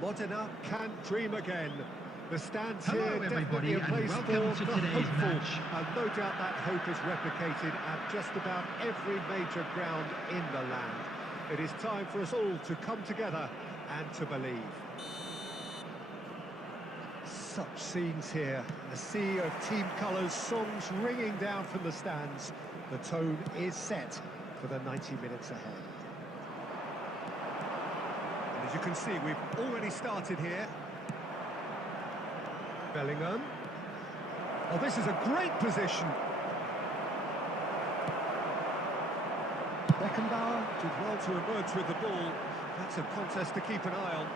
Modena can dream again. The stands Hello, here definitely everybody, a place and for welcome to the today's hopeful. match. And no doubt that hope is replicated at just about every major ground in the land. It is time for us all to come together and to believe. Such scenes here, a sea of team colours, songs ringing down from the stands. The tone is set for the 90 minutes ahead. And as you can see, we've already started here. Bellingham. Oh, this is a great position. Beckenbauer did well to emerge with the ball. That's a contest to keep an eye on.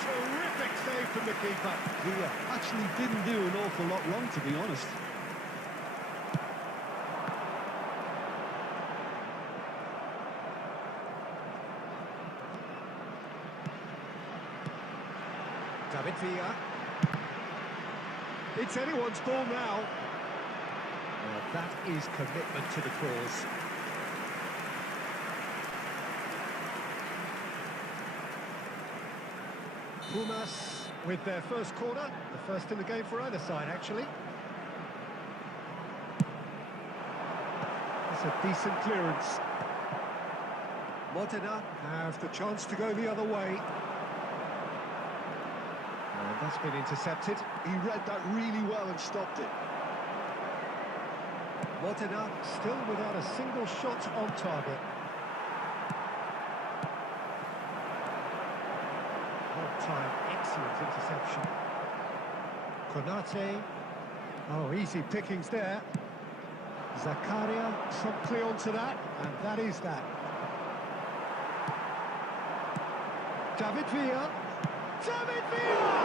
Terrific save from the keeper. He actually didn't do an awful lot wrong, to be honest. David Villa. It's anyone's ball now. That is commitment to the cause. Pumas with their first corner, the first in the game for either side, actually. It's a decent clearance. Modena have the chance to go the other way. And that's been intercepted. He read that really well and stopped it. Modena still without a single shot on target. Time, excellent interception. Konate. Oh, easy pickings there. Zakaria promptly onto that, and that is that. David Villa. David Villa!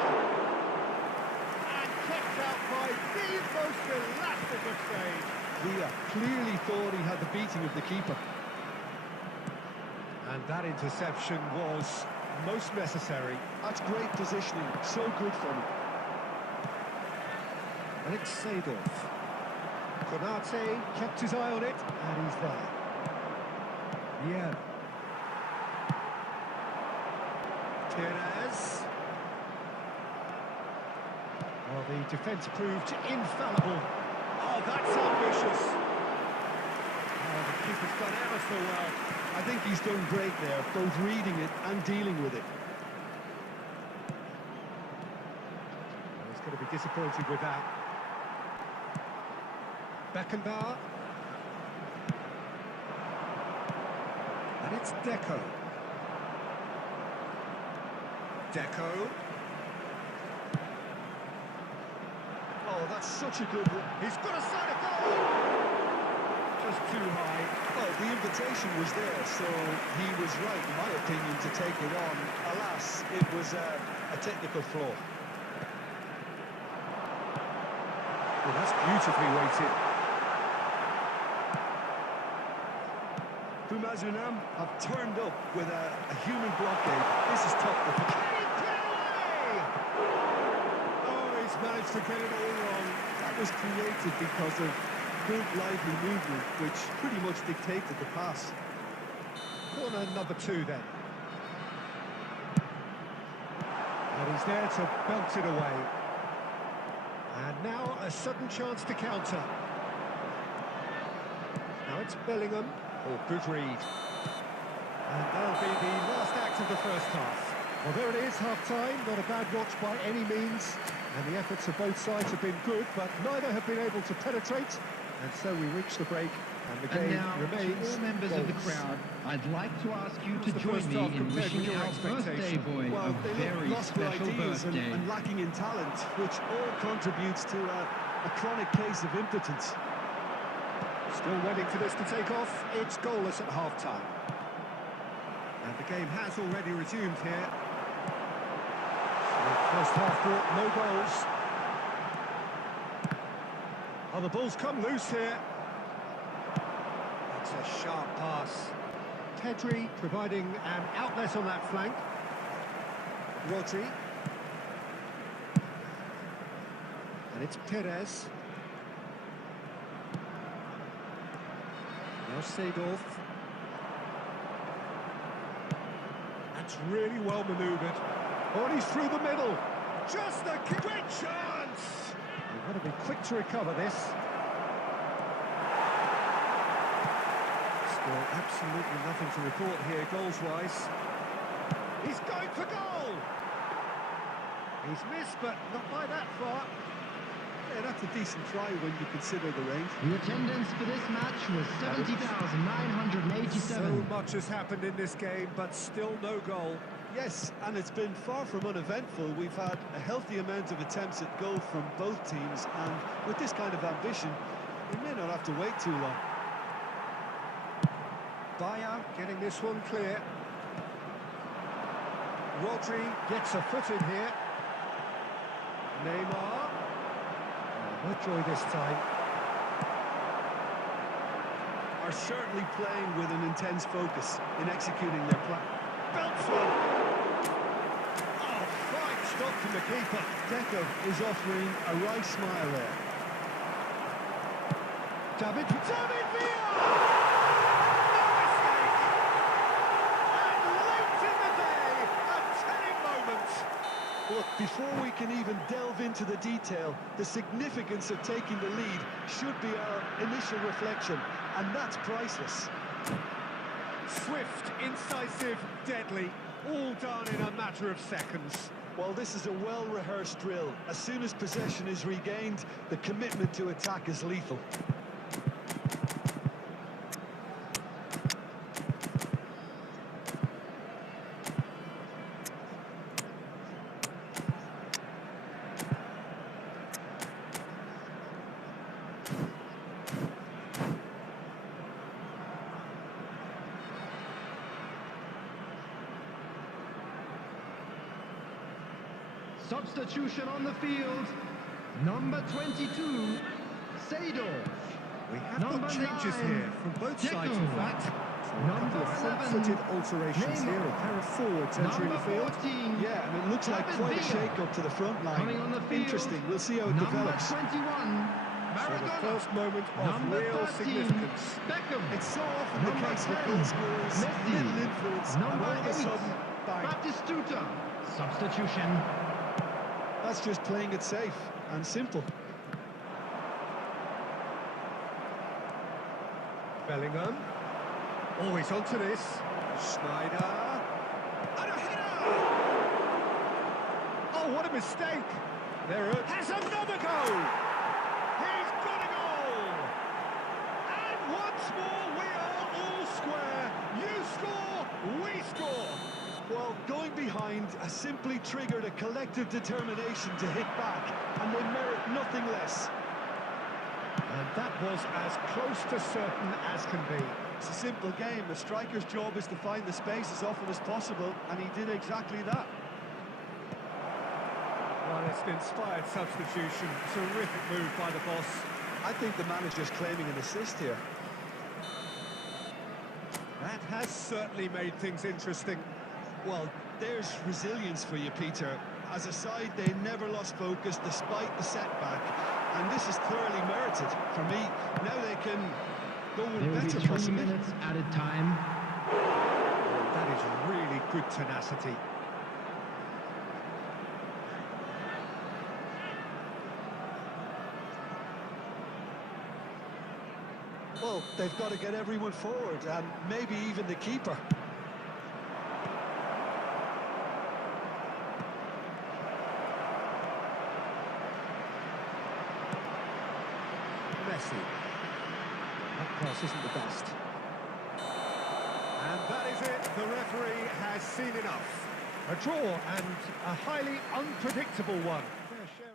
And kept out by the most elastic of saves. Villa clearly thought he had the beating of the keeper. And that interception was most necessary. That's great positioning, so good from him. Alex Seedorf. Konate kept his eye on it, and he's there. Yeah. Perez. Well, the defence proved infallible. Oh, that's ambitious. Oh, the keeper's done ever so well. I think he's done great there, both reading it and dealing with it. Well, he's going to be disappointed with that. Beckenbauer. And it's Deco. Deco. Oh, that's such a good one. He's got a side of goal! Just too high. Well, the invitation was there, so he was right, in my opinion, to take it on. Alas, it was a technical flaw. Well, that's beautifully weighted. Pumas have turned up with a human blockade. This is tough. Oh, he's managed to get it all wrong. That was created because of good, lively movement, which pretty much dictated the pass. Corner number 2 then. And he's there to belt it away. And now a sudden chance to counter. Now it's Bellingham. Oh, good read. And that'll be the last act of the first half. Well, there it is, half-time. Not a bad watch by any means. And the efforts of both sides have been good, but neither have been able to penetrate. And so we reach the break, and the game now, remains to all members of the crowd, I'd like to ask you to join me in wishing our birthday boy a very special birthday. And lacking in talent, which all contributes to a chronic case of impotence. Still waiting for this to take off. It's goalless at half-time. And the game has already resumed here. The first half brought no goals. Oh, the ball's come loose here. That's a sharp pass. Pedri providing an outlet on that flank. Rodri. And it's Perez. Now Seedorf. That's really well manoeuvred. Oh, and he's through the middle. Just a great chance! You've got to be quick to recover this. Still absolutely nothing to report here, goals-wise. He's going for goal! He's missed, but not by that far. Yeah, that's a decent try when you consider the range. The attendance for this match was 70,987. So much has happened in this game, but still no goal. Yes, and it's been far from uneventful. We've had a healthy amount of attempts at goal from both teams, and with this kind of ambition, we may not have to wait too long. Bayer getting this one clear. Rodri gets a foot in here. Neymar. No joy this time. Are certainly playing with an intense focus in executing their plan. Belts one. Oh, fine stop from the keeper. Deco is offering a wry smile there. David Villa! No mistake! And late in the day, a telling moment. Look, before we can even delve into the detail, the significance of taking the lead should be our initial reflection, and that's priceless. Swift, incisive, deadly, all done in a matter of seconds. Well, this is a well-rehearsed drill. As soon as possession is regained, the commitment to attack is lethal. Substitution on the field, number 22, Seedorf. We have got changes here from both sides, in fact. So a couple of front-footed alterations here, a pair of forwards entering the field. 14, Yeah, and it looks like quite a shake-up to the front coming on line. the field. Interesting, we'll see how it develops. Number 21, So the Maradona. first moment of Number real 13, significance. Beckham. It's so often the Number case with 10, goal scorers, Messi. little influence, and Number all of a 8, sudden, bang. Batistuta. Substitution. That's just playing it safe and simple. Bellingham. Always onto this. Schneider. And a header! Oh, what a mistake! There has another goal! He's got a goal! And once more, we are all square. You score, we score. Well, going behind has simply triggered a collective determination to hit back, and they merit nothing less. And that was as close to certain as can be. It's a simple game. The striker's job is to find the space as often as possible, and he did exactly that. Well, it's an inspired substitution. Terrific move by the boss. I think the manager's claiming an assist here. That has certainly made things interesting. Well, there's resilience for you, Peter. As a side, they never lost focus despite the setback, and this is clearly merited. For me, now they can go with There will be better 3 possibly. minutes added time. That is really good tenacity. Well, they've got to get everyone forward, and maybe even the keeper. Messi. That pass isn't the best. And that is it. The referee has seen enough. A draw and a highly unpredictable one. Fair share.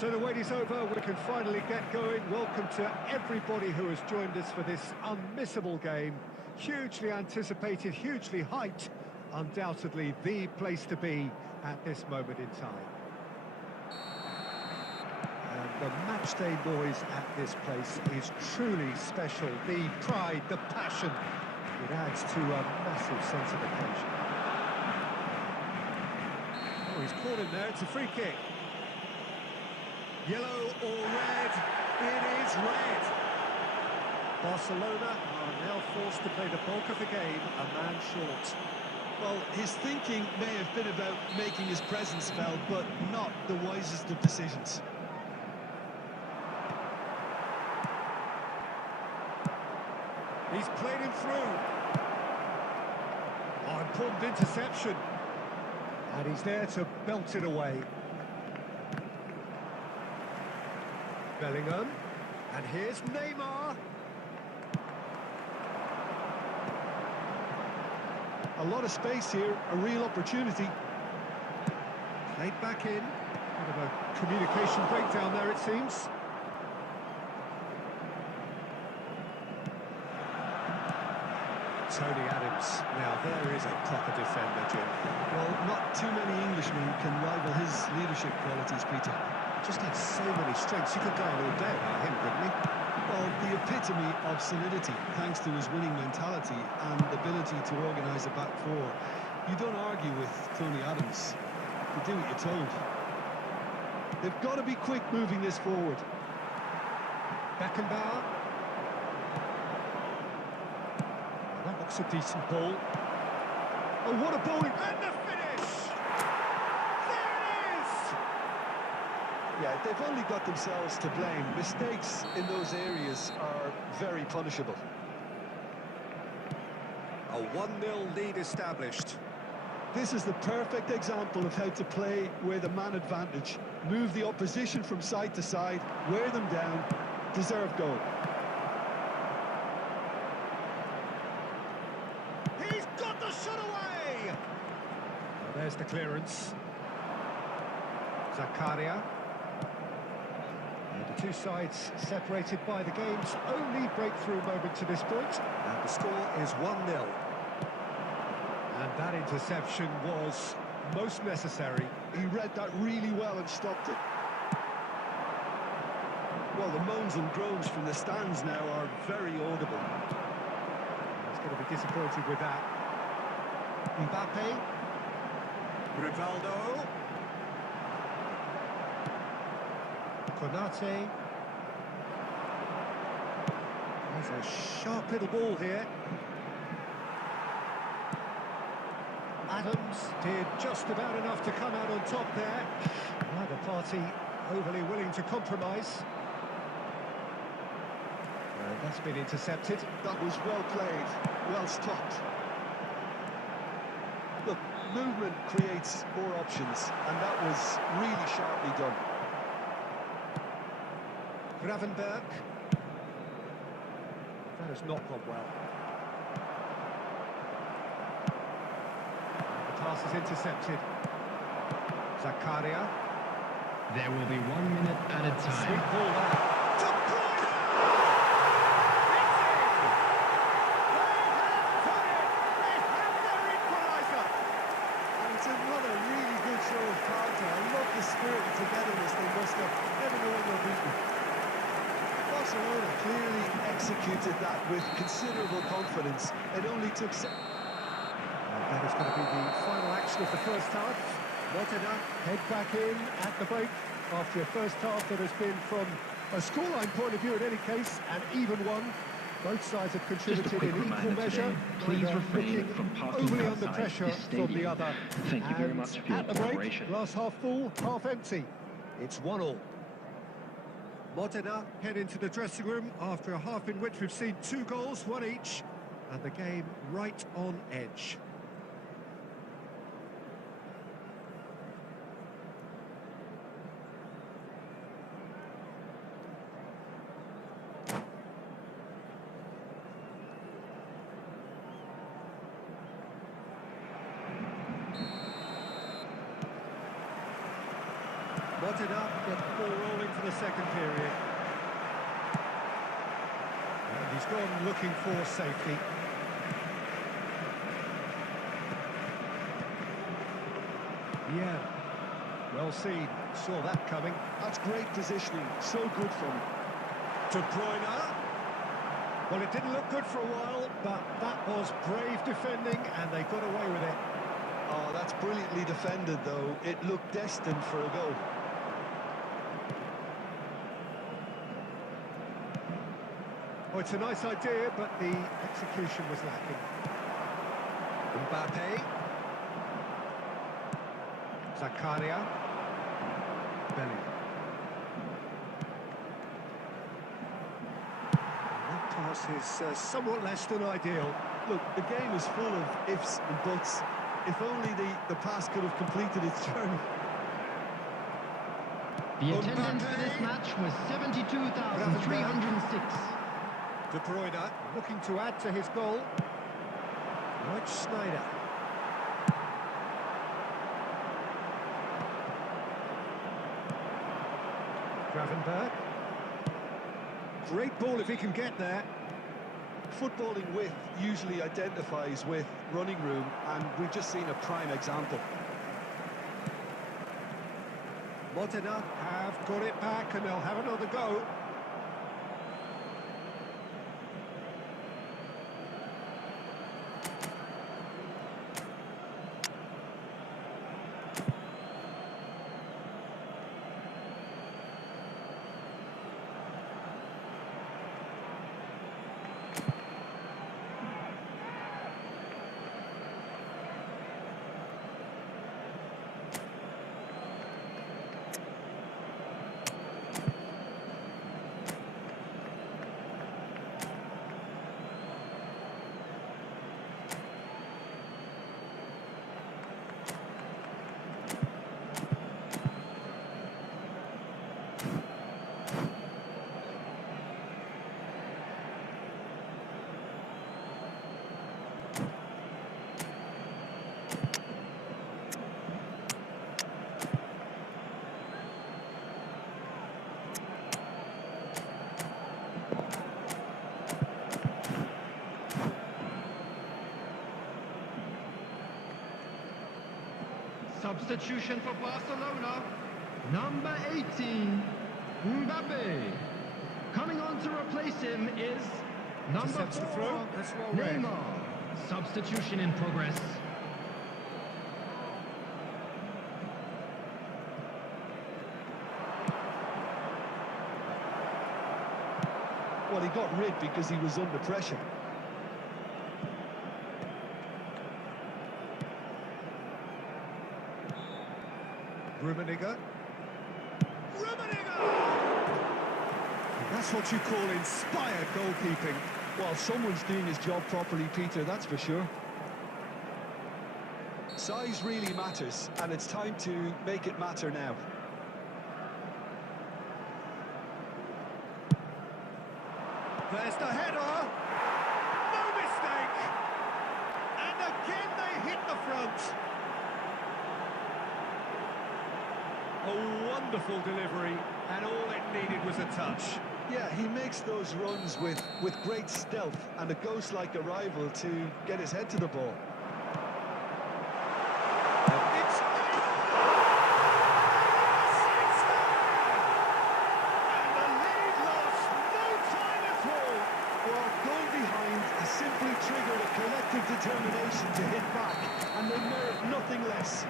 So the wait is over, we can finally get going. Welcome to everybody who has joined us for this unmissable game. Hugely anticipated, hugely hyped. Undoubtedly the place to be at this moment in time. And the matchday noise at this place is truly special. The pride, the passion, it adds to a massive sense of occasion. Oh, he's caught him there, it's a free kick. Yellow or red? It is red. Barcelona are now forced to play the bulk of the game, a man short. Well, his thinking may have been about making his presence felt, but not the wisest of decisions. He's played him through. Oh, important interception. And he's there to belt it away. Bellingham. And here's Neymar. A lot of space here, a real opportunity. Played back in. Bit of a communication breakdown there, it seems. Tony Adams. Now there is a proper defender, Jim. Well, not too many Englishmen can rival his leadership qualities, Peter. Just had so many strengths. You could go on all day about him, couldn't he? Well, the epitome of solidity, thanks to his winning mentality and ability to organise a back four. You don't argue with Tony Adams. You do what you're told. They've got to be quick moving this forward. Beckenbauer. That looks a decent ball. Oh, what a ball! And the finish! There it is! Yeah, they've only got themselves to blame. Mistakes in those areas are very punishable. A 1-0 lead established. This is the perfect example of how to play with a man advantage. Move the opposition from side to side, wear them down, deserve goal. He's got the shot away! Well, there's the clearance. Zakaria. And the two sides separated by the game's only breakthrough moment to this point. And the score is 1-0. And that interception was most necessary. He read that really well and stopped it. Well, the moans and groans from the stands now are very audible. He's going to be disappointed with that. Mbappe. Rivaldo. Konate. There's a sharp little ball here. Adams did just about enough to come out on top there. Neither party overly willing to compromise. And that's been intercepted. That was well played, well stopped. Look, movement creates more options, and that was really sharply done. Gravenberg. That has not gone well. Pass is intercepted. Zakaria. There will be 1 minute added time. Sweet ball there. De Bruyne! It's in! They have done it! They have their equaliser! And it's another really good show of character. I love the spirit and togetherness they must have. Never know when they're beaten. Barcelona clearly executed that with considerable confidence. It only took... That is going to be the final action of the first half. Modena head back in at the break after a first half that has been, from a scoreline point of view in any case, an even one. Both sides have contributed in equal measure. Please refrain from parking overly under outside pressure this from the stadium. other. Thank you very much for your at the break, cooperation. glass half full, half empty. It's 1-1. Modena head into the dressing room after a half in which we've seen 2 goals, 1 each, and the game right on edge. Not enough to get the ball rolling for the second period. And he's gone looking for safety. Yeah, well seen. Saw that coming. That's great positioning. So good from De Bruyne. Well, it didn't look good for a while, but that was brave defending, and they got away with it. Oh, that's brilliantly defended, though. It looked destined for a goal. Oh, it's a nice idea, but the execution was lacking. Mbappe. Zakaria. Bellingham. That pass is somewhat less than ideal. Look, the game is full of ifs and buts. If only the pass could have completed its journey. The attendance for this match was 72,306. De Bruyne looking to add to his goal. Rich Snyder. Gravenberg. Great ball if he can get there. Footballing width usually identifies with running room, and we've just seen a prime example. Modena have got it back, and they'll have another go. Substitution for Barcelona, number 18, Mbappe. Coming on to replace him is number 4, Neymar. Substitution in progress. Well, he got rid because he was under pressure. Rummenigge. That's what you call inspired goalkeeping. Well, someone's doing his job properly, Peter, that's for sure. Size really matters, and it's time to make it matter now. There's the header. No mistake. And again they hit the front. A wonderful delivery, and all it needed was a touch. Yeah, he makes those runs with great stealth and a ghost-like arrival to get his head to the ball. It's and the lead lost no time at all. Well, going behind has simply triggered a collective determination to hit back, and they merit nothing less.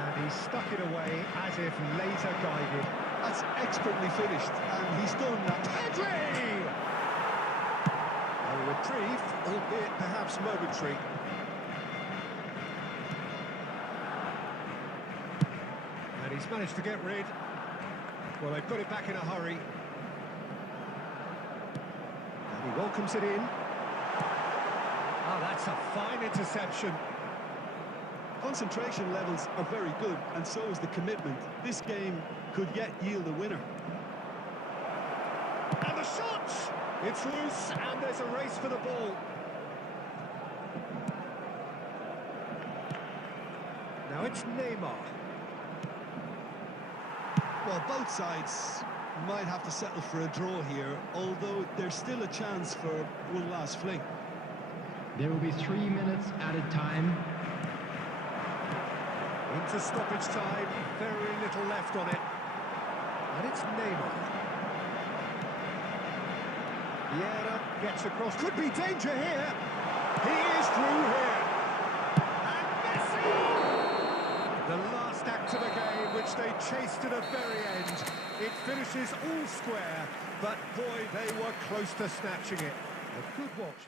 And he stuck it away as if later guided. That's expertly finished, and he's done that. Pedri! A reprieve, albeit perhaps momentary. And he's managed to get rid. Well, they've got it back in a hurry. And he welcomes it in. Oh, that's a fine interception. Concentration levels are very good, and so is the commitment. This game could yet yield a winner. And the shot! It's loose, and there's a race for the ball. Now it's Neymar. Well, both sides might have to settle for a draw here, although there's still a chance for one last fling. There will be 3 minutes added time. Into stoppage time, very little left on it. And it's Neymar. Vieira gets across, could be danger here. He is through here. And Messi! The last act of the game, which they chased to the very end. It finishes all square, but boy, they were close to snatching it. A good watch.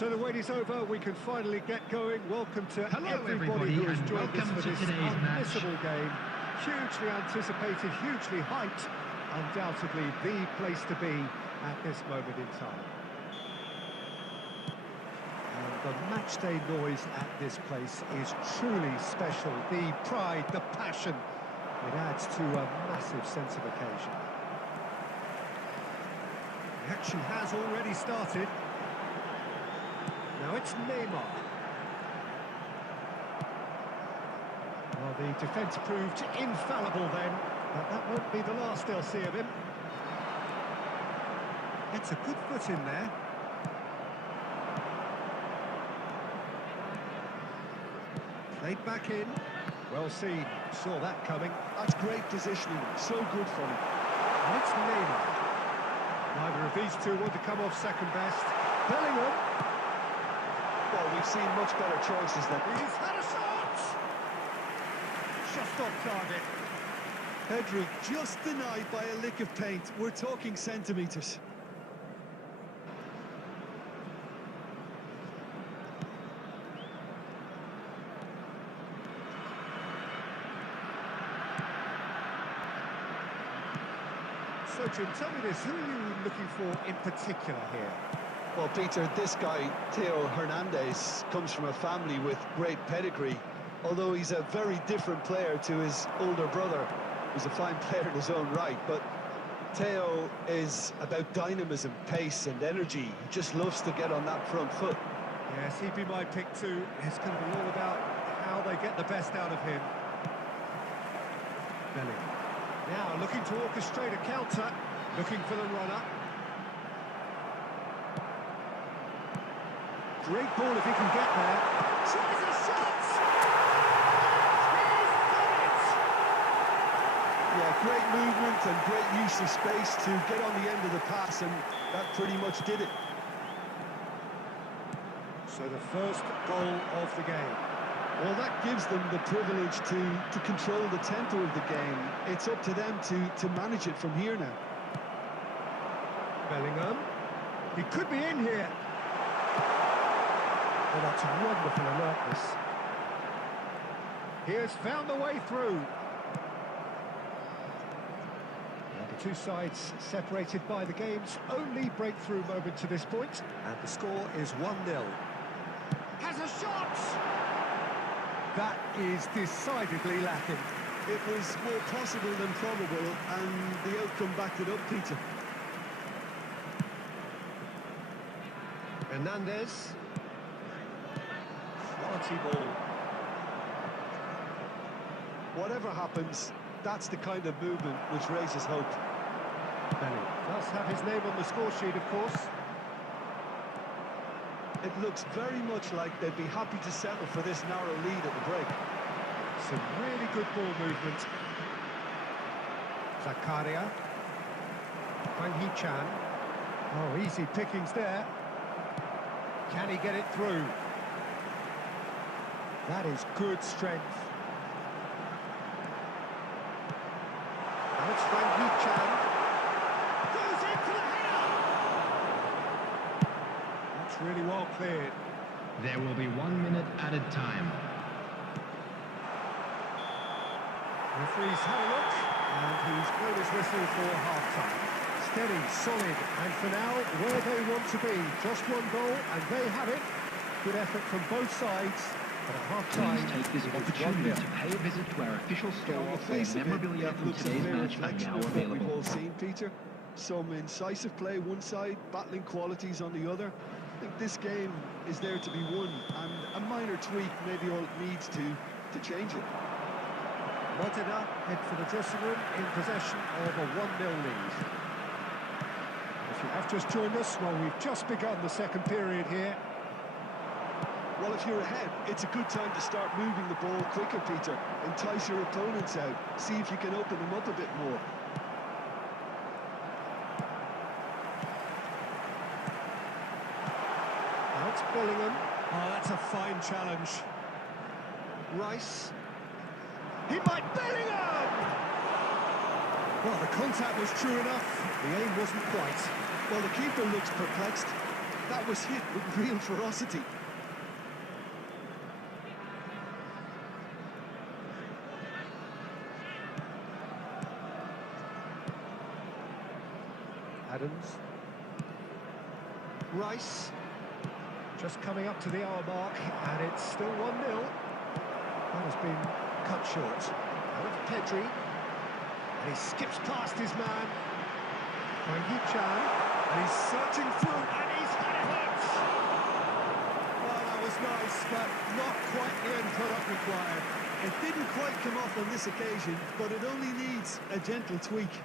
So the wait is over, we can finally get going. Welcome to everybody who has joined us for this unmissable game. Hugely anticipated, hugely hyped. Undoubtedly the place to be at this moment in time. And the matchday noise at this place is truly special. The pride, the passion, it adds to a massive sense of occasion. The action has already started. Now it's Neymar. Well, the defence proved infallible then, but that won't be the last they'll see of him. Gets a good foot in there. Played back in. Well seen. Saw that coming. That's great positioning. So good from him. And it's Neymar. Neither of these two want to come off second best. Bellingham. Well, we've seen much better choices than... He's had a shot! Just off target. Pedro just denied by a lick of paint. We're talking centimetres. So, Jim, tell me this, who are you looking for in particular here? Well, Peter, this guy, Theo Hernandez, comes from a family with great pedigree, although he's a very different player to his older brother, who's a fine player in his own right. But Theo is about dynamism, pace and energy. He just loves to get on that front foot. Yes, he'd be my pick too. It's going to be all about how they get the best out of him. Bellingham. Now looking to orchestrate a counter, looking for the runner. Great ball if he can get there. Tries a shot! He's done it! Yeah, great movement and great use of space to get on the end of the pass, and that pretty much did it. So the first goal of the game. Well, that gives them the privilege to control the tempo of the game. It's up to them to manage it from here now. Bellingham. He could be in here. Oh, that's wonderful alertness. He has found the way through. And the two sides separated by the game's only breakthrough moment to this point. And the score is 1-0. Has a shot! That is decidedly lacking. It was more possible than probable, and the outcome backed it up, Peter. Hernandez. Quality ball. Whatever happens, that's the kind of movement which raises hope. Bellingham does have his name on the score sheet, of course. It looks very much like they'd be happy to settle for this narrow lead at the break. Some really good ball movement. Zakaria. Wang Hee-chan. Oh, easy pickings there. Can he get it through? That is good strength. Now it's Wang Hee-chan. Goes in for the header! That's really well cleared. There will be 1 minute added time. Referee's had a look, and he's blown his whistle for half-time. Steady, solid, and for now, where they want to be. Just one goal, and they have it. Good effort from both sides, but at half-time, Please take this opportunity to pay a visit to our official store where memorabilia from today's match are now What we've available. all seen, Peter. Some incisive play one side, battling qualities on the other. I think this game is there to be won, and a minor tweak may be all it needs to change it. Modena head for the dressing room in possession of a 1-0 lead. If you have just joined us, well, we've just begun the second period here. Well, if you're ahead, it's a good time to start moving the ball quicker, Peter. Entice your opponents out. See if you can open them up a bit more. Now it's Bellingham. Oh, that's a fine challenge. Rice. He might Bellingham! Well, the contact was true enough. The aim wasn't quite. Well, the keeper looks perplexed. That was hit with real ferocity. Adams. Rice. Just coming up to the hour mark, and it's still 1-0. That has been cut short. Now it's Pedri. And he skips past his man. Wang Hee-chan. And he's searching through, and he's had it hit! Well, that was nice, but not quite the end product required. It didn't quite come off on this occasion, but it only needs a gentle tweak.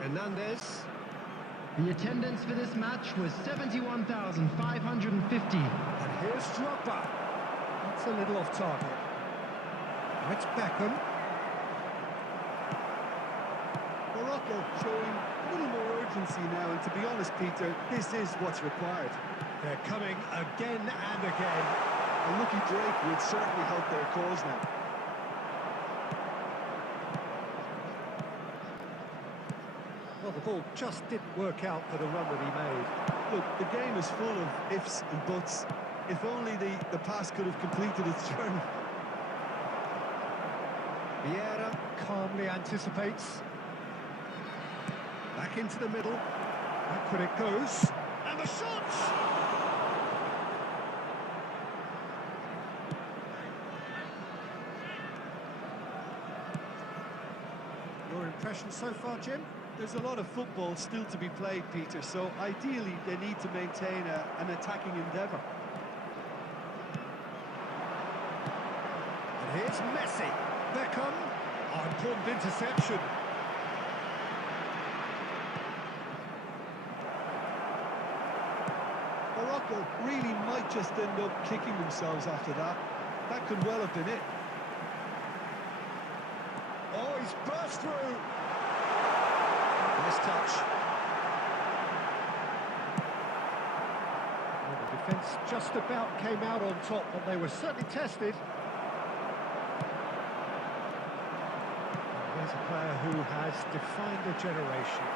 Hernandez. The attendance for this match was 71,550. And here's Drogba. That's a little off target. Now it's Beckham. Morocco showing a little more urgency now, and to be honest, Peter, this is what's required. They're coming again and again. A lucky break would certainly help their cause now. Well, the ball just didn't work out for the run that he made. Look, the game is full of ifs and buts. If only the pass could have completed its journey. Vieira calmly anticipates. Back into the middle. Backward it goes. And the shot! Your impression so far, Jim? There's a lot of football still to be played, Peter, so ideally they need to maintain an attacking endeavour. And here's Messi. Beckham. Oh, important interception. Morocco really might just end up kicking themselves after that. That could well have been it. Oh, he's burst through. Nice touch. Well, the defence just about came out on top, but they were certainly tested. Here's a player who has defined a generation.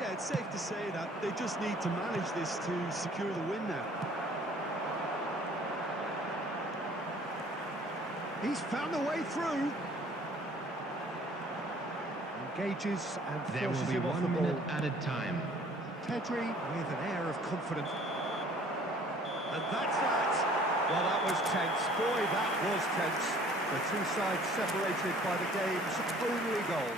Yeah, it's safe to say that they just need to manage this to secure the win now. He's found a way through. Engages and There will forces be him off the 1 ball. minute added time. Pedri with an air of confidence. And that's that. Well, that was tense. Boy, that was tense. The two sides separated by the game's only goal.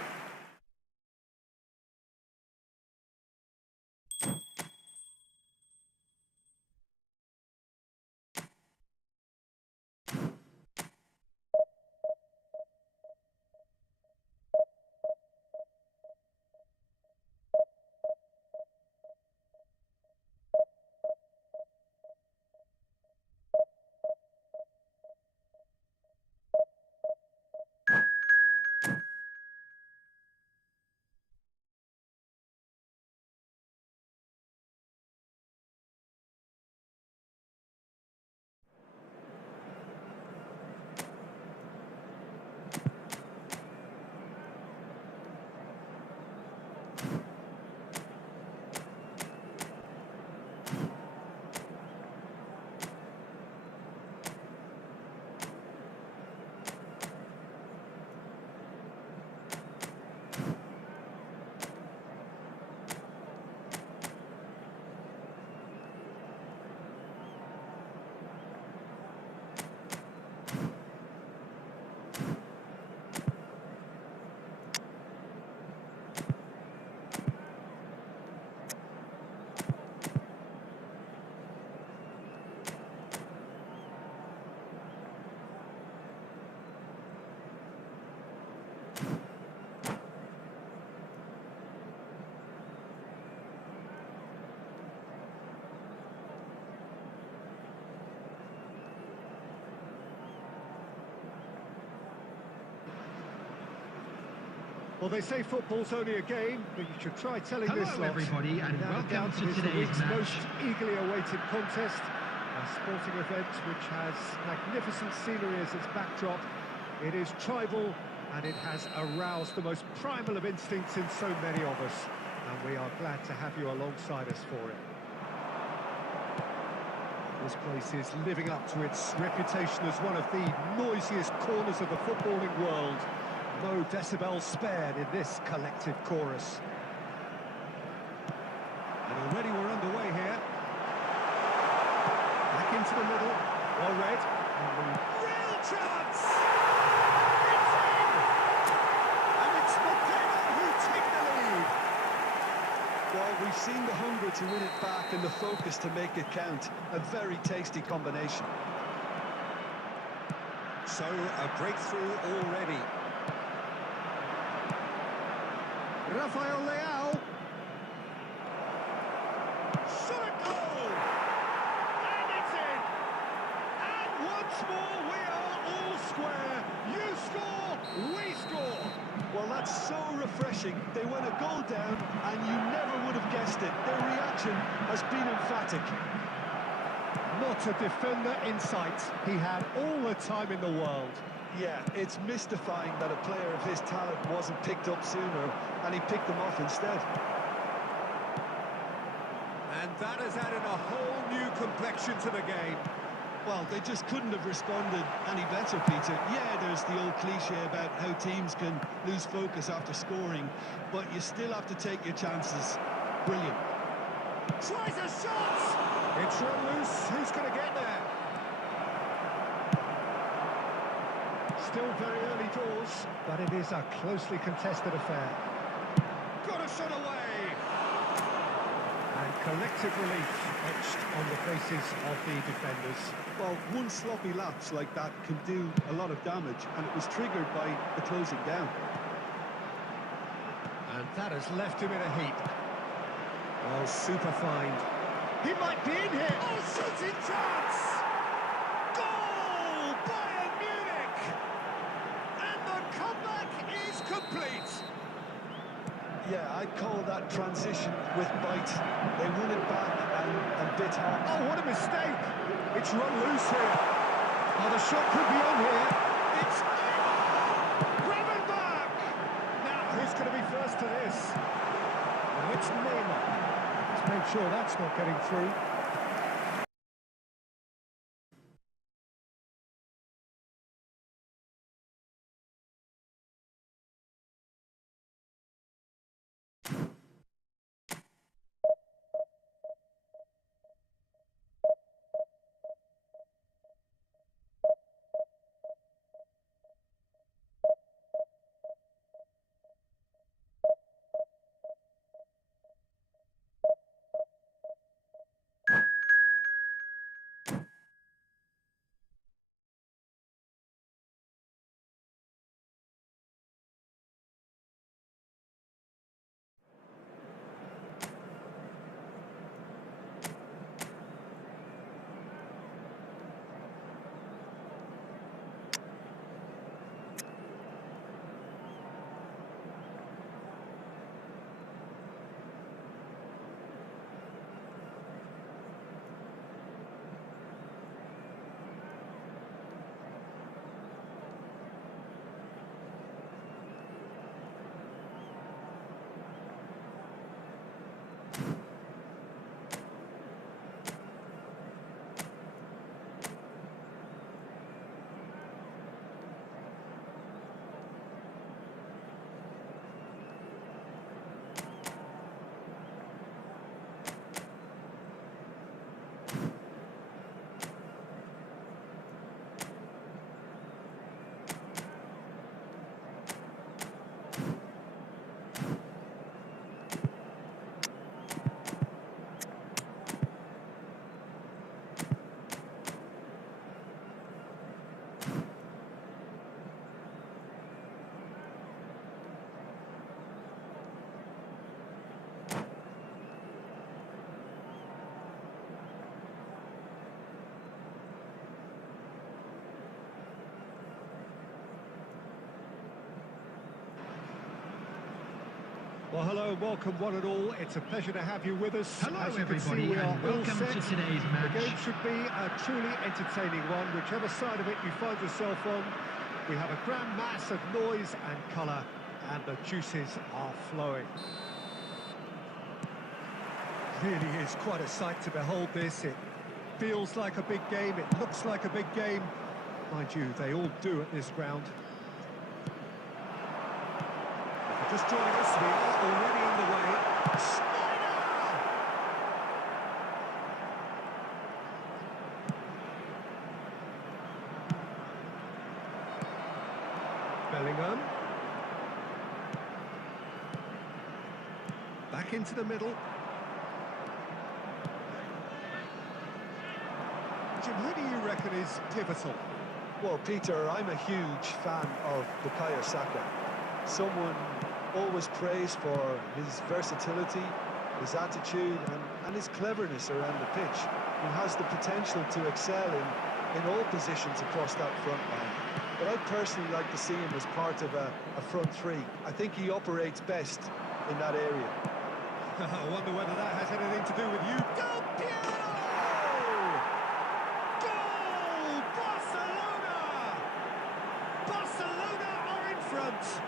Well, they say football's only a game, but you should try telling this lot. Hello, everybody, and Without a welcome doubt, to it is the today's week's match. most eagerly awaited contest. A sporting event which has magnificent scenery as its backdrop. It is tribal, and it has aroused the most primal of instincts in so many of us. And we are glad to have you alongside us for it. This place is living up to its reputation as one of the noisiest corners of the footballing world. No decibels spared in this collective chorus. And already we're underway here. Back into the middle. Well read. Real chance! It's in! And it's Mobashir who take the lead. Well, we've seen the hunger to win it back and the focus to make it count. A very tasty combination. So, a breakthrough already. Rafael Leao. Shot a goal! And it's in! And once more we are all square. You score, we score! Well, that's so refreshing. They went a goal down and you never would have guessed it. Their reaction has been emphatic. Not a defender in sight. He had all the time in the world. Yeah, it's mystifying that a player of his talent wasn't picked up sooner, and he picked them off instead. And that has added a whole new complexion to the game. Well, they just couldn't have responded any better, Peter. Yeah, there's the old cliche about how teams can lose focus after scoring, but you still have to take your chances. Brilliant. Tries a shot! It's run loose. Who's going to get there? Still very early doors, but it is a closely contested affair. Got a shot away! And collective relief etched on the faces of the defenders. Well, one sloppy lapse like that can do a lot of damage, and it was triggered by the closing down. And that has left him in a heap. Oh, super find. He might be in here. Oh, shooting chance! Goal! Bayern Munich! And the comeback is complete. Yeah, I'd call that transition with bite. They won it back and bit hard. Oh, what a mistake! It's run loose here. Oh, the shot could be on here. It's grab it back! Now, who's going to be first to this? Well, it's Neymar. Let's make sure that's not getting through. Well, hello and welcome one and all. It's a pleasure to have you with us. Hello, as you everybody, can see, we are and all welcome set. to today's match. The game should be a truly entertaining one, whichever side of it you find yourself on. We have a grand mass of noise and colour, and the juices are flowing. Really is quite a sight to behold this. It feels like a big game, it looks like a big game. Mind you, they all do at this ground. Just joining us, we are already underway. Schneider! Bellingham. Back into the middle. Jim, who do you reckon is pivotal? Well, Peter, I'm a huge fan of Bukayo Saka. Someone always praised for his versatility, his attitude and his cleverness around the pitch. He has the potential to excel in all positions across that front line. But I'd personally like to see him as part of a front three. I think he operates best in that area. I wonder whether that has anything to do with you. Del Piero! Goal! Barcelona! Barcelona are in front.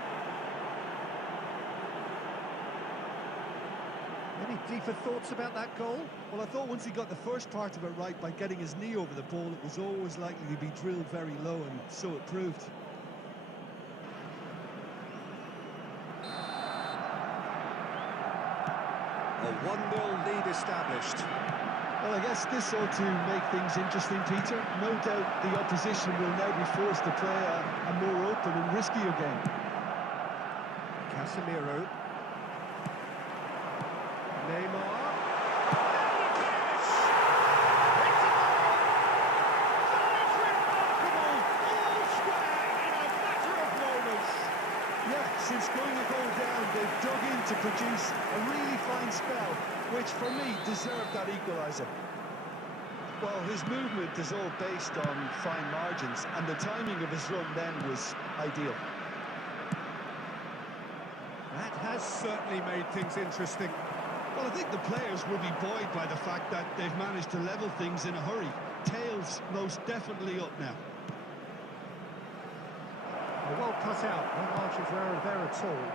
Any deeper thoughts about that goal? Well, I thought once he got the first part of it right by getting his knee over the ball, it was always likely to be drilled very low, and so it proved. A 1-0 lead established. Well, I guess this ought to make things interesting, Peter. No doubt the opposition will now be forced to play a more open and riskier game. Casemiro. Neymar. Since going a goal down, they've dug in to produce a really fine spell, which for me deserved that equaliser. Well, his movement is all based on fine margins, and the timing of his run then was ideal. That has certainly made things interesting. Well, I think the players will be buoyed by the fact that they've managed to level things in a hurry. Tails most definitely up now. Well cut out, no margin for error there at all.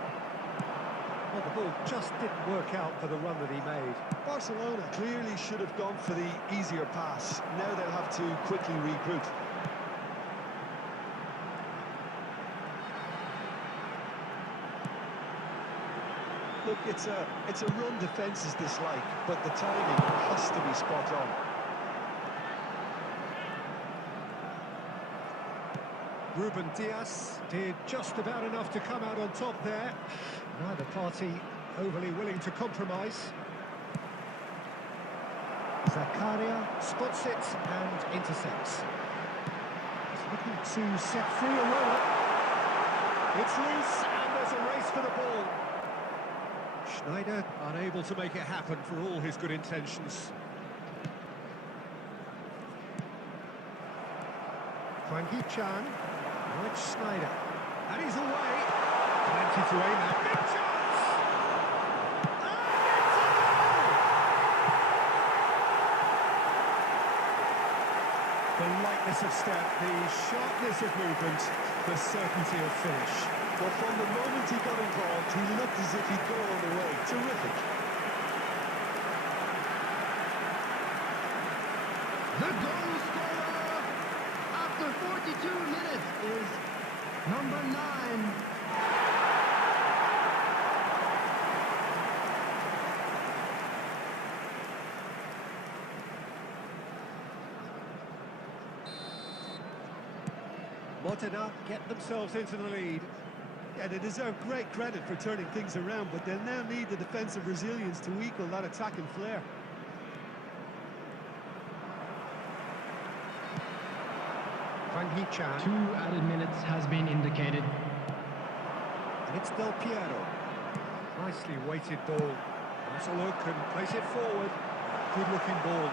Well, the ball just didn't work out for the run that he made. Barcelona clearly should have gone for the easier pass. Now they'll have to quickly regroup. Look, it's a run defence's dislike, but the timing has to be spot on. Ruben Dias did just about enough to come out on top there. Neither party overly willing to compromise. Zakaria spots it and intercepts. He's looking to set free a runner. It's loose and there's a race for the ball. Schneider unable to make it happen for all his good intentions. Frankie Chan. Now it's Schneider. And he's away. Plenty to aim at. Big chance! And it's a goal! The lightness of step, the sharpness of movement, the certainty of finish. Well, from the moment he got involved, he looked as if he'd go all the way. Terrific. The goal scorer after 42 minutes is number 9. Modena get themselves into the lead. Yeah, they deserve great credit for turning things around, but they'll now need the defensive resilience to equal that attacking flair. Frankie Chan. 2 added minutes has been indicated. And it's Del Piero. Nicely weighted ball. Wants a look and plays it forward. Good looking ball.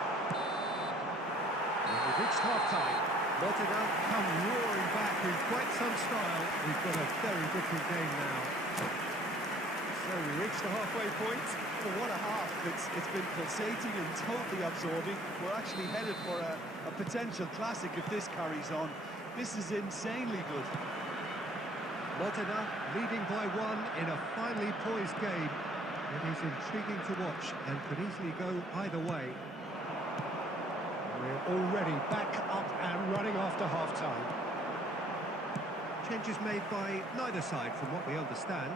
And we've reached half-time. Modena come roaring back with quite some style. We've got a very different game now. So we reached the halfway point. Well, what a half. It's been pulsating and totally absorbing. We're actually headed for a potential classic if this carries on. This is insanely good. Modena leading by 1 in a finely poised game. It is intriguing to watch and could easily go either way. We're already back up and running after half-time. Changes made by neither side from what we understand.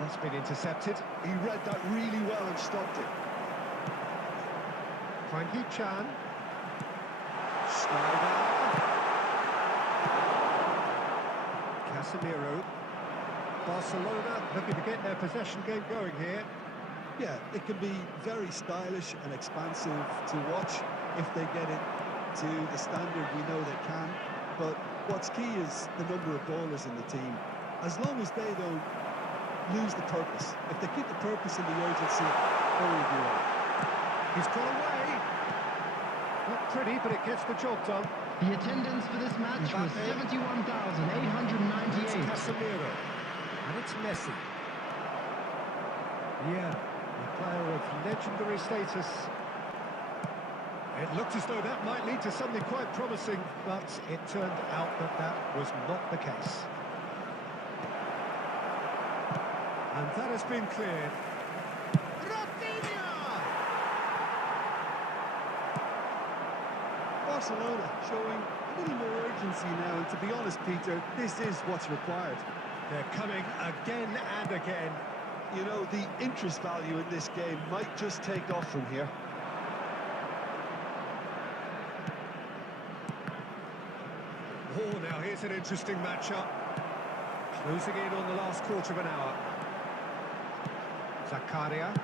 That's been intercepted. He read that really well and stopped it. Frankie Chan. Schneider. Casemiro. Barcelona looking to get their possession game going here. Yeah, it can be very stylish and expansive to watch if they get it to the standard we know they can. But what's key is the number of ballers in the team. As long as they don't lose the purpose. If they keep the purpose and the urgency, they will be well. He's got away. Not pretty, but it gets the job done. The attendance for this match was 71,898. It's Casemiro. And it's Messi. Yeah, a player of legendary status. It looked as though that might lead to something quite promising, but it turned out that that was not the case. And that has been cleared. Barcelona showing a little more urgency now, and to be honest, Peter, this is what's required. They're coming again and again. You know, the interest value in this game might just take off from here. Oh, now here's an interesting matchup. Closing in on the last quarter of an hour. Zakaria.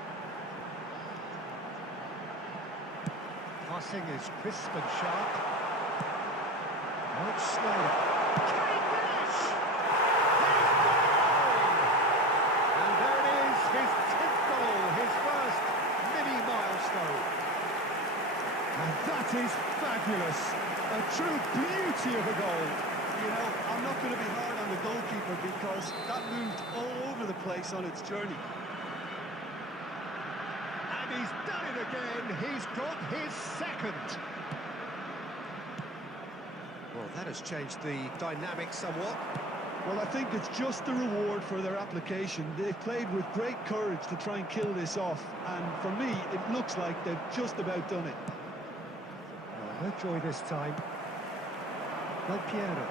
Passing is crisp and sharp. Much slower. Can he finish? He's gone! And there it is, his 10th goal, his first mini milestone. And that is fabulous. A true beauty of a goal. You know, I'm not going to be hard on the goalkeeper because that moved all over the place on its journey. And he's done it again. He's got his second. Well, that has changed the dynamic somewhat. Well, I think it's just the reward for their application. They've played with great courage to try and kill this off. And for me, it looks like they've just about done it. No joy this time. Del Piero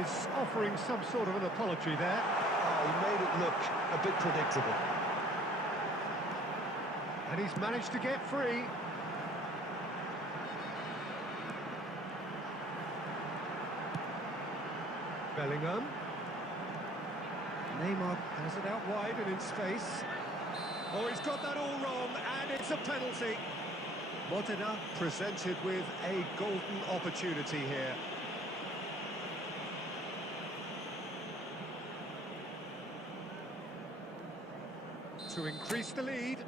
is offering some sort of an apology there. Oh, he made it look a bit predictable. And he's managed to get free. Bellingham. Neymar has it out wide and in space. Oh, he's got that all wrong, and it's a penalty. Modena presented with a golden opportunity here. To increase the lead.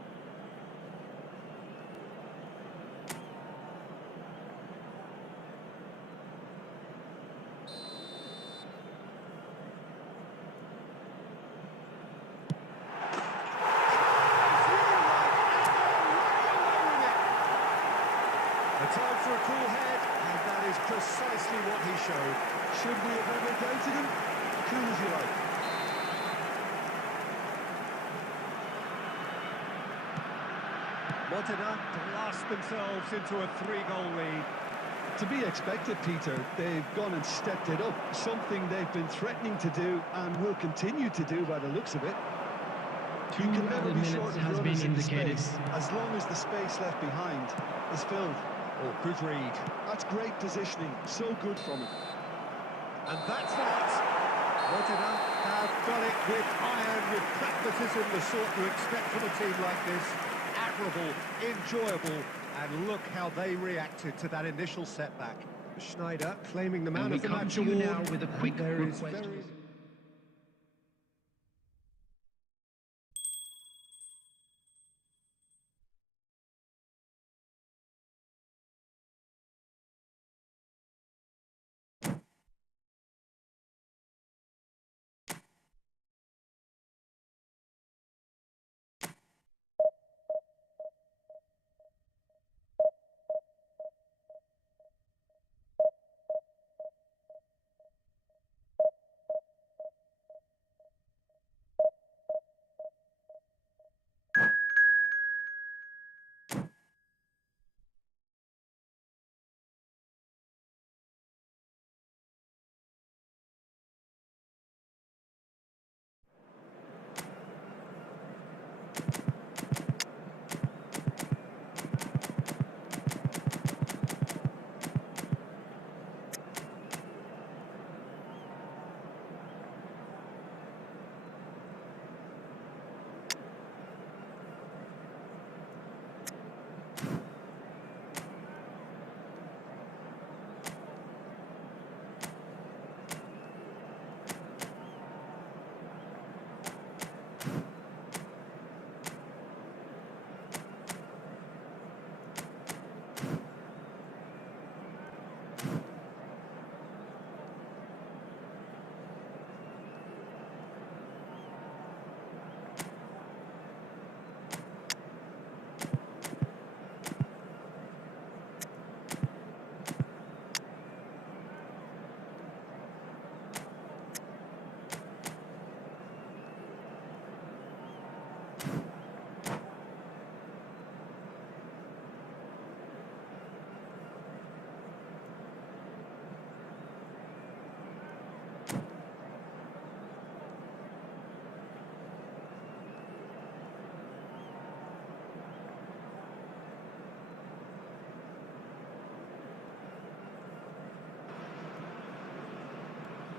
A time for a cool head, and that is precisely what he showed. Should we have ever doubted him? Cool as you like. Modena blast themselves into a 3-goal lead. To be expected, Peter. They've gone and stepped it up, something they've been threatening to do and will continue to do by the looks of it. You can never be short of runners in space, as long as the space left behind is filled. Oh, good read. That's great positioning, so good from him. And that's that. Modena have done it with iron, with pragmatism, the sort you expect from a team like this. Admirable, enjoyable, and look how they reacted to that initial setback. Schneider claiming the man of the match award. Now with a quick request.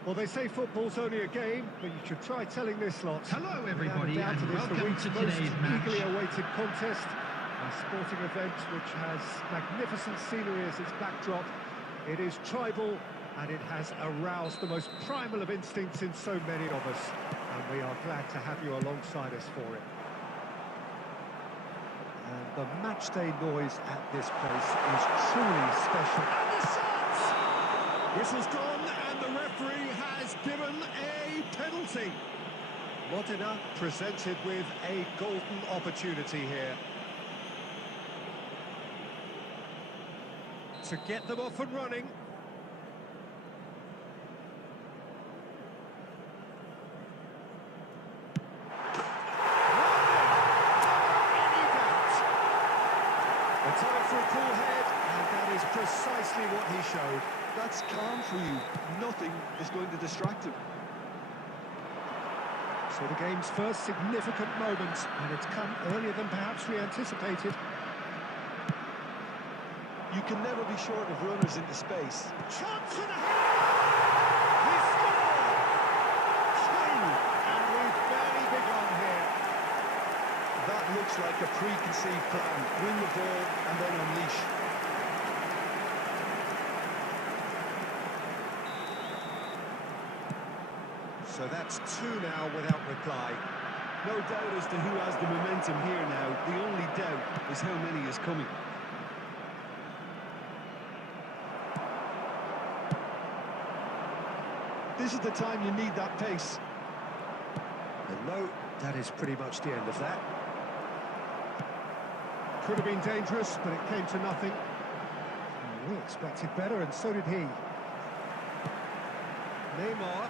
Well, they say football's only a game, but you should try telling this lot. Hello, everybody, Without a doubt, and it is the welcome week's to most today's match. eagerly awaited contest. A sporting event which has magnificent scenery as its backdrop. It is tribal, and it has aroused the most primal of instincts in so many of us. And we are glad to have you alongside us for it. And the matchday noise at this place is truly special. And the shots! Whistle's gone, and the referee has given a penalty. Modena presented with a golden opportunity here to get them off and running. A time for a cool head, and that is precisely what he showed. That's calm for you. Nothing is going to distract him. So the game's first significant moment, and it's come earlier than perhaps we anticipated. You can never be short of runners into space. Chance and a header! He scored! Two, and we've barely begun here. That looks like a preconceived plan. Win the ball and then unleash. So that's two now without reply. No doubt as to who has the momentum here now. The only doubt is how many is coming. This is the time you need that pace. And no, that is pretty much the end of that. Could have been dangerous, but it came to nothing. And we expected better, and so did he. Neymar.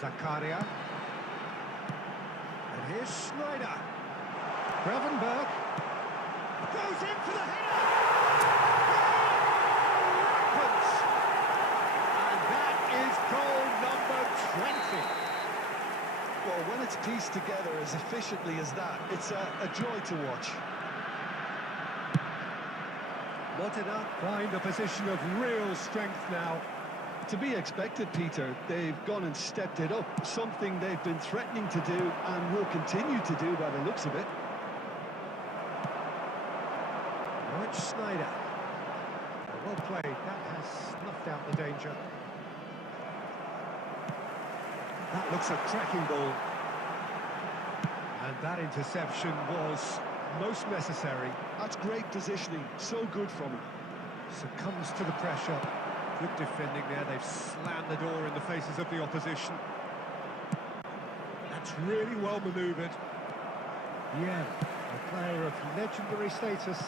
Zakaria. And here's Schneider. Gravenberg. Goes in for the header! Rampant! And that is goal number 20. Well, when it's pieced together as efficiently as that, it's a joy to watch. Modena find a position of real strength now. To be expected, Peter. They've gone and stepped it up. Something they've been threatening to do and will continue to do by the looks of it. Schneider. Well played. That has snuffed out the danger. That looks a cracking ball. And that interception was most necessary. That's great positioning. So good from him. Succumbs to the pressure. Good defending there. They've slammed the door in the faces of the opposition. That's really well manoeuvred. Yeah, a player of legendary status.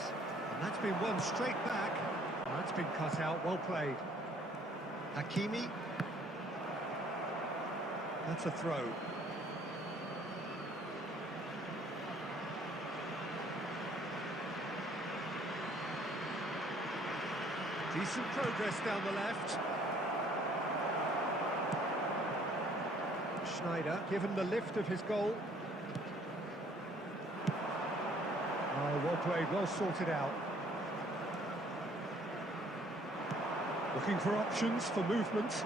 And that's been won straight back. And that's been cut out. Well played. Hakimi. That's a throw. Decent progress down the left. Schneider, given the lift of his goal. Oh, well played, well sorted out. Looking for options for movement.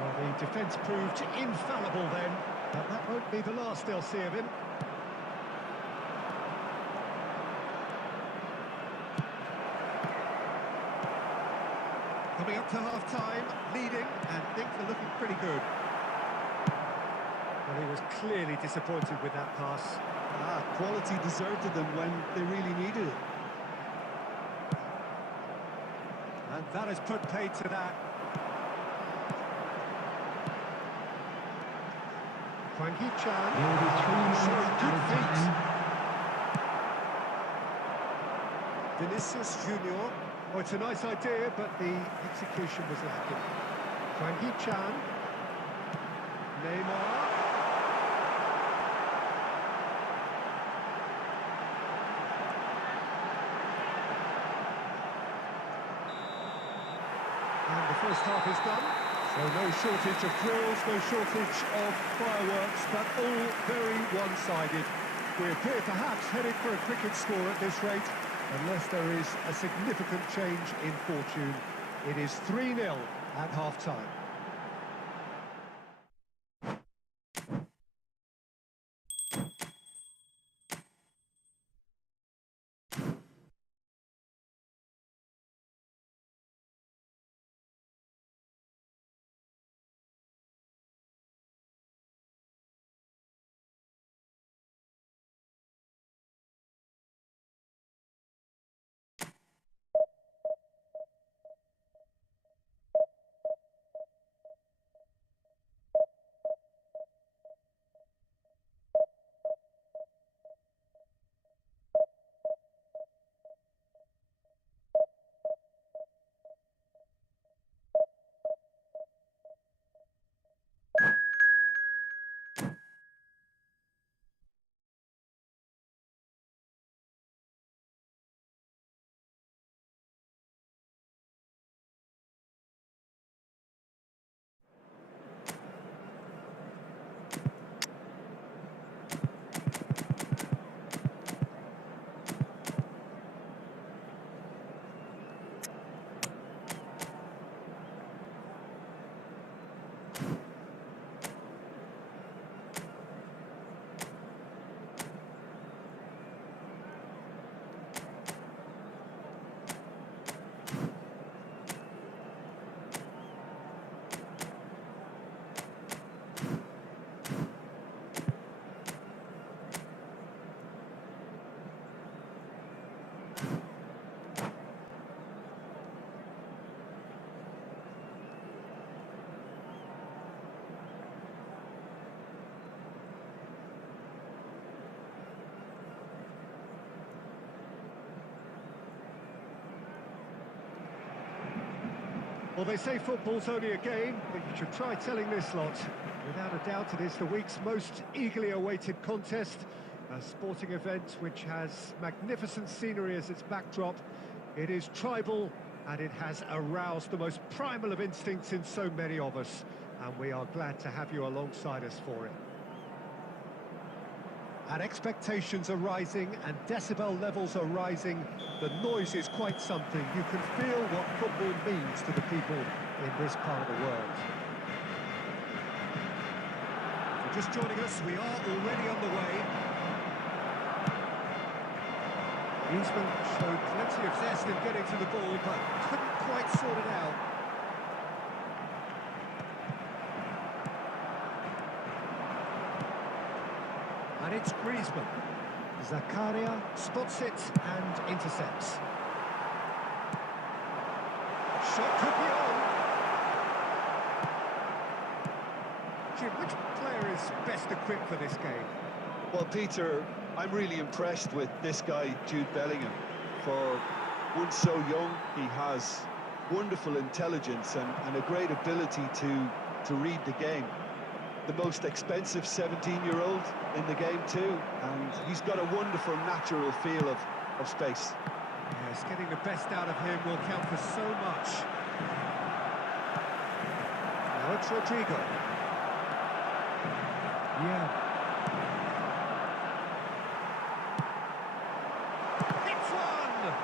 Well, the defence proved infallible then, but that won't be the last they'll see of him. Coming up to half-time, leading, and think they're looking pretty good. Well, he was clearly disappointed with that pass. Quality deserted them when they really needed it. And that has put paid to that. Frankie Chan. There will be 3 minutes Showing out good of feet. time. Vinicius Junior. Oh, it's a nice idea, but the execution was lacking. Frankie Chan. Neymar. And the first half is done. So no shortage of thrills, no shortage of fireworks, but all very one-sided. We appear perhaps headed for a cricket score at this rate, unless there is a significant change in fortune. It is 3-0 at half-time. Well, they say football's only a game, but you should try telling this lot. Without a doubt, it is the week's most eagerly awaited contest, a sporting event which has magnificent scenery as its backdrop. It is tribal, and it has aroused the most primal of instincts in so many of us, and we are glad to have you alongside us for it. And expectations are rising, and decibel levels are rising. The noise is quite something. You can feel what football means to the people in this part of the world. If you're just joining us, we are already on the way. Griezmann showed plenty of zest in getting to the ball, but couldn't quite sort it out. And it's Griezmann. Zakaria spots it and intercepts. Shot could be on. Jim, which player is best equipped for this game? Well, Peter, I'm really impressed with this guy, Jude Bellingham. For one so young, he has wonderful intelligence and a great ability to read the game. The most expensive 17-year-old in the game too, and he's got a wonderful natural feel of space. Yes, getting the best out of him will count for so much. Now it's Rodrigo. Yeah. It's one!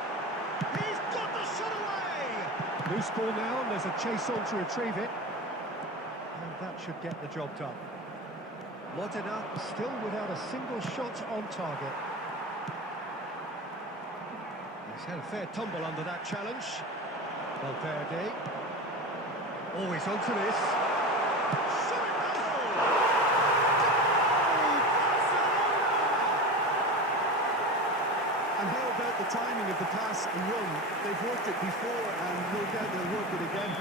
He's got the shot away! Loose ball now, and there's a chase on to retrieve it. That should get the job done. Modena still without a single shot on target. He's had a fair tumble under that challenge. Valverde. Always onto this. Shot it goal! And how about the timing of the pass and run? They've worked it before, and no doubt they'll work it again.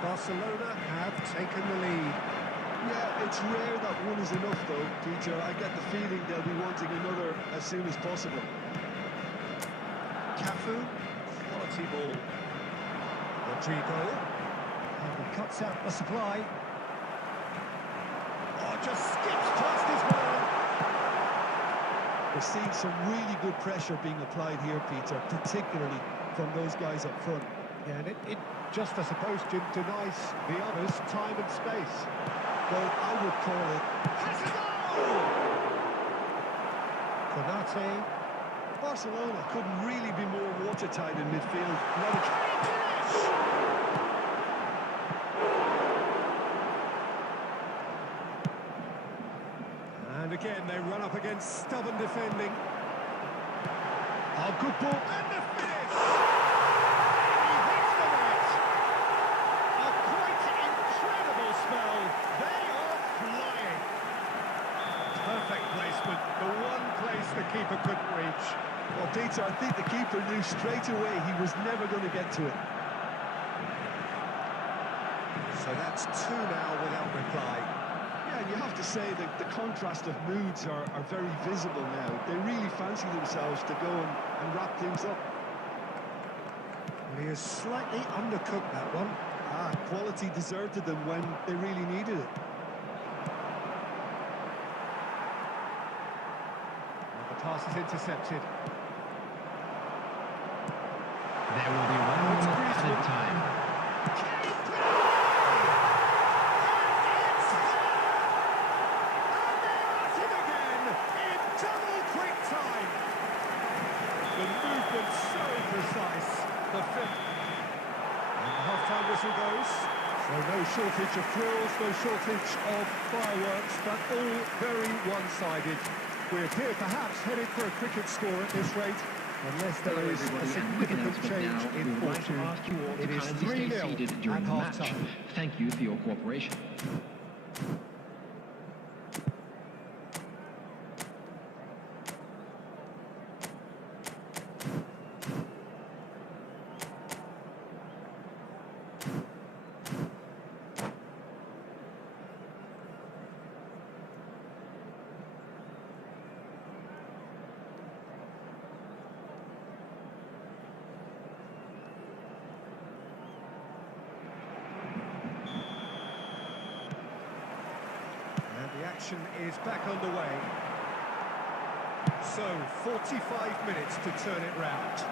Barcelona have taken the lead. Yeah, it's rare that one is enough though, Peter. I get the feeling they'll be wanting another as soon as possible. Cafu, quality ball. Rodrigo, and he cuts out the supply. Oh, just skips past his man. We're seeing some really good pressure being applied here, Peter, particularly from those guys up front. Yeah, and it just, I suppose, Jim, denies the others time and space. Well, I would call it... Has a goal! Nate. Barcelona couldn't really be more watertight in midfield. And again, they run up against stubborn defending. Oh, good ball. And the finish! He hits the net. A quite incredible spell. They are flying. Perfect placement. The one place the keeper couldn't reach. Well, Peter, I think the keeper knew straight away he was never going to get to it. So that's 2 now without reply. Yeah, and you have to say that the contrast of moods are very visible now. They really fancy themselves to go and wrap things up. Well, he has slightly undercooked that one. Quality deserted them when they really needed it. Well, the pass is intercepted. There will be 1 minute added time. The movement so precise. The fifth. And the half-time whistle goes. So no shortage of thrills, no shortage of fireworks, but all very one-sided. We appear perhaps headed for a cricket score at this rate, unless there is a significant change in fortune. It is 3-0 at half-time. Thank you for your cooperation. The action is back underway. So, 45 minutes to turn it round.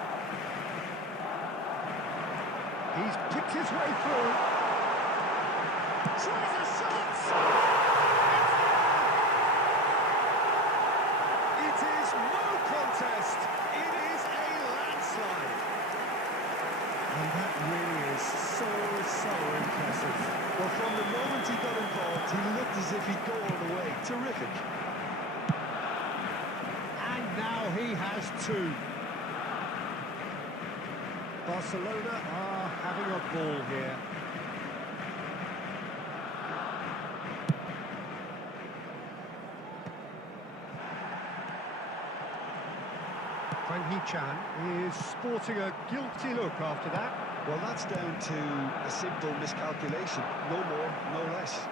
He's picked his way through. Tries a shot! It is no contest. It is a landslide. And that really is so impressive. Well, from the moment he got involved, he looked as if he'd go all the way. Terrific. And now he has 2. Barcelona are having a ball here. Frank Hee-chan is sporting a guilty look after that. Well, that's down to a simple miscalculation. No more, no less.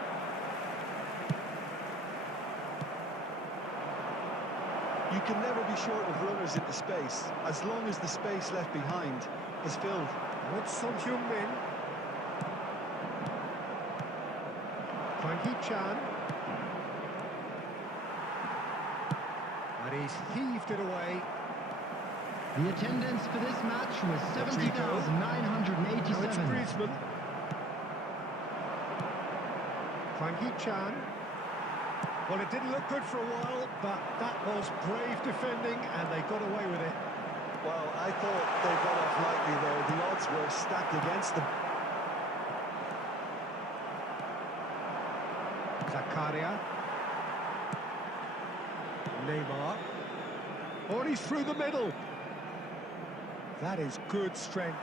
You can never be short of runners into space, as long as the space left behind is filled. What's Son Heung-min? Frank Hee-chan. And he's heaved it away. The attendance for this match was Now it's 70,987. Griezmann. Frank Hee-chan. Well, it didn't look good for a while, but that was brave defending, and they got away with it. Well, I thought they got off lightly there. The odds were stacked against them. Zakaria. Neymar. Oh, and he's through the middle. That is good strength.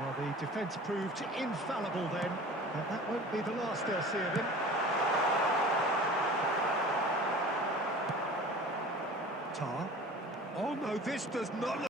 Well, the defence proved infallible then, but that won't be the last they'll see of him. Tar. Oh no, this does not look